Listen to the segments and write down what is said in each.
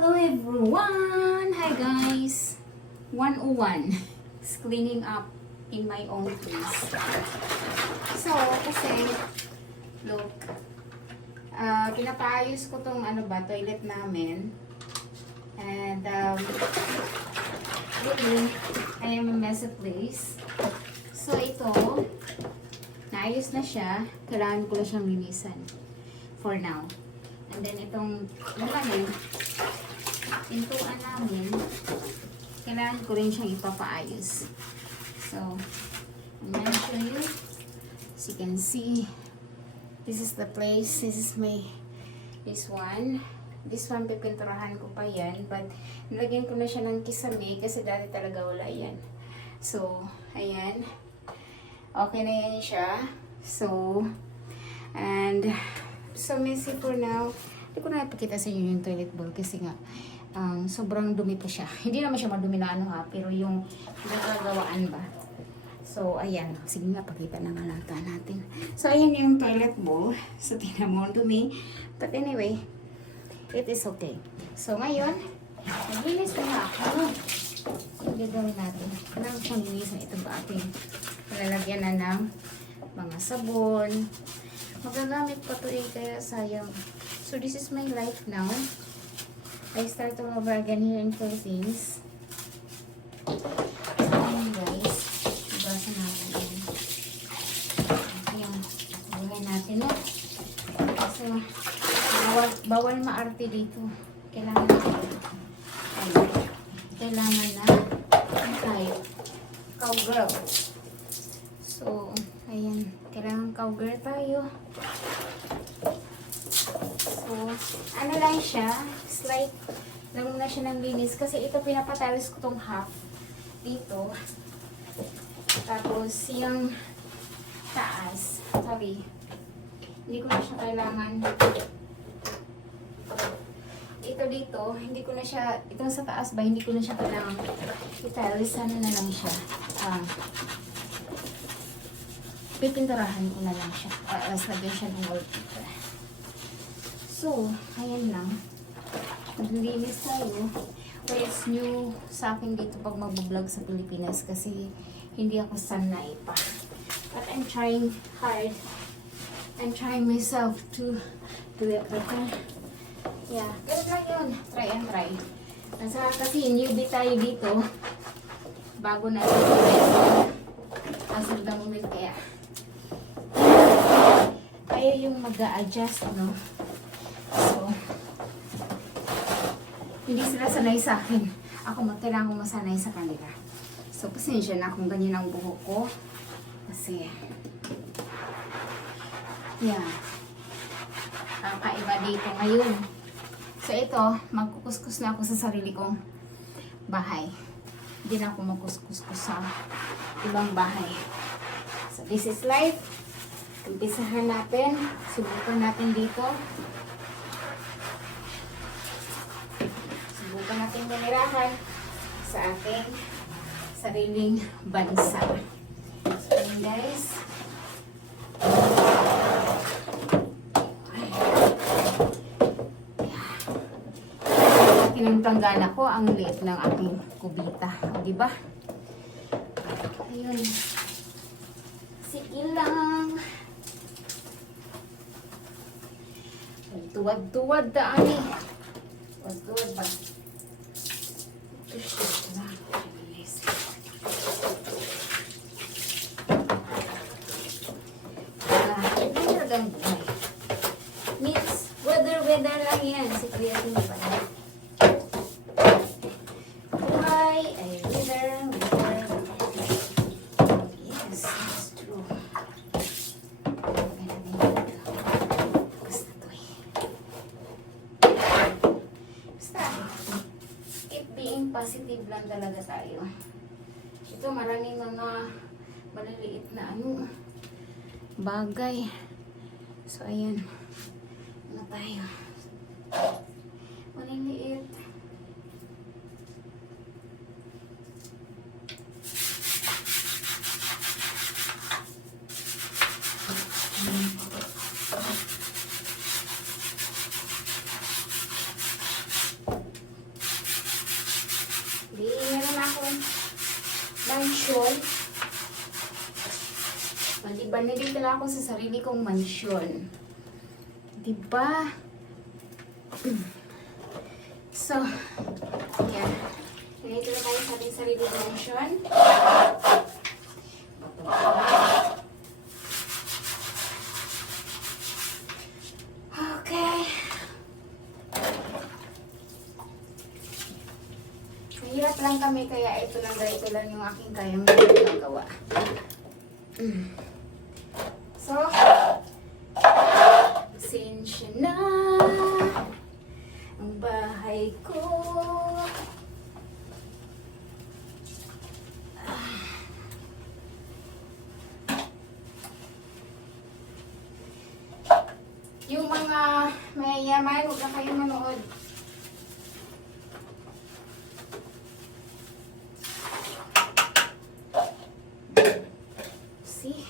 Hello everyone! Hi guys! 101 is cleaning up in my own place. So, kasi, look, pinapaayos ko tong toilet namin. And, really, I am a messy place. So, ito, naayos na siya. Kailangan ko lang siyang linisan. For now. And then, itong pintuan namin, kailangan ko rin siyang ipapaayos. So, I'm gonna show you. As you can see, this is the place. This one. This one, pipinturahan ko pa yan. But, nilagyan ko na siya ng kisame kasi dati talaga wala yan. So, ayan. Okay na yan siya. So, and, so messy for now. Hindi ko na ipakita sa inyo yung toilet bowl kasi nga, sobrang dumi pa siya. Hindi naman siya madumi na pero yung nagagawaan ba. So, ayan. Sige nga, pakita na nga natin. So, ayan yung toilet bowl. So, tingnan mo, dumi. But anyway, it is okay. So, ngayon, naglinis ko na ako. Yung gagawin natin. Kailangan ko siyang linisan ito ba ating lalagyan na ng mga sabon. Magagamit pa to kaya sayang. So, this is my life now. I start all over again here in Philippines. So, ayan guys. Ibasa natin yan. Ayan. Buhay natin, no? So, bawal maarte dito. Kailangan na tayo. Cowgirl. So, ayan. Kailangan cowgirl tayo. So, ano lang siya, slight lang muna siya ng linis kasi ito pinapatalis ko tong half dito. Tapos, yung taas, sorry, hindi ko na siya kailangan. Ito dito, hindi ko na siya, itong sa taas ba, hindi ko na siya kailangan italis. Sana na lang siya. Pipinturahan ko na lang siya. Lagyan siya ng wallpaper. So, ayan lang. Naglinis tayo. Well, it's new sa akin dito pag mag-vlog sa Pilipinas kasi hindi ako sanay pa. But I'm trying hard. I'm trying myself to do it better. Yeah, ganun lang yun. Try and try. Kasi newbie tayo dito. Bago na ito. Asal na moment kaya. Tayo yung mag-a-adjust, no? So, hindi sila sanay sa akin. Ako kailangan ko masanay sa kanila. So, pasensya na kung ganyan ang buhok ko. Kasi, yeah. Kaiba dito ngayon. So, ito, magkukuskus na ako sa sarili kong bahay. Hindi na ako magkuskus sa ibang bahay. So, this is life. Umpisahan natin. Subukan natin dito. Subukan natin manirahan sa ating sariling bansa. So, yun guys. Tinanggana ko ang liit ng ating kubita. O, diba? Ayun. Sige lang. Tuwad-tuwad daan eh. Tuwad-tuwad ba? Ito talagang buhay. Means, weather lang yan. Si Kuya din pa na. Buhay ay weather. Yes, that's true. Positive lang talaga tayo. Ito maraming mga maliliit na bagay. So ayan. Ano tayo? Maliliit. mansyon. Diba, nandito na ako sa sarili kong mansyon. Diba? So, yan. Nandito na tayo sa ating sarili kong mansyon. Okay. Mahirap lang kami, kaya ito lang yung aking kayang magagawa. So, pasensya na ang bahay ko. Yung mga mayayaman, huwag na kayo manood. See?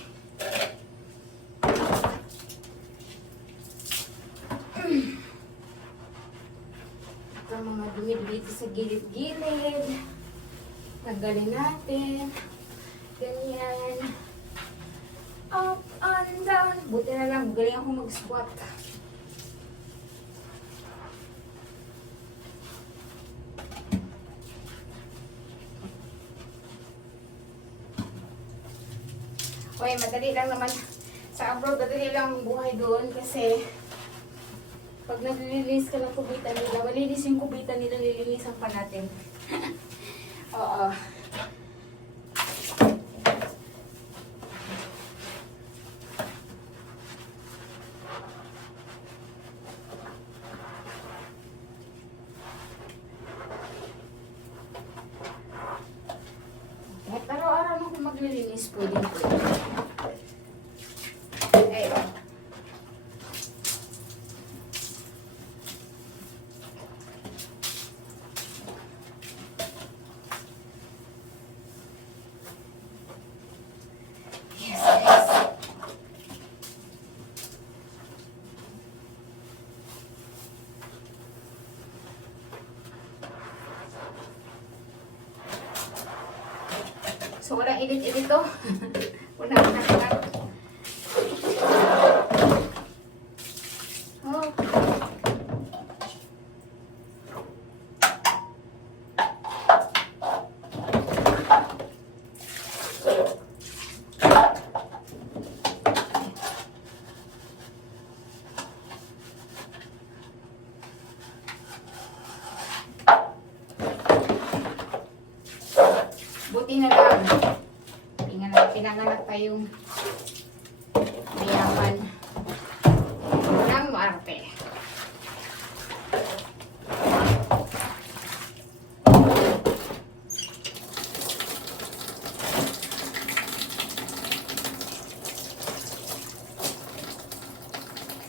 Ito mga dumi dito sa gilid-gilid. Tanggalin natin. Ganyan. Up and down. Buti na lang, galing ako mag-squat. Okay, madali lang naman. Sa abroad, madali lang ang buhay doon kasi pag naglilinis ka ng kubitan nila, malinis yung kubitan nila, lilinisan pa natin. Oo. Kahit araw-araw na kung maglilinis, pwede. Ayun. Yes, yes. So, walang edit-edit to. Una. Oh. Buti na lang. Pinanganak tayong mayaman. Walang maarte.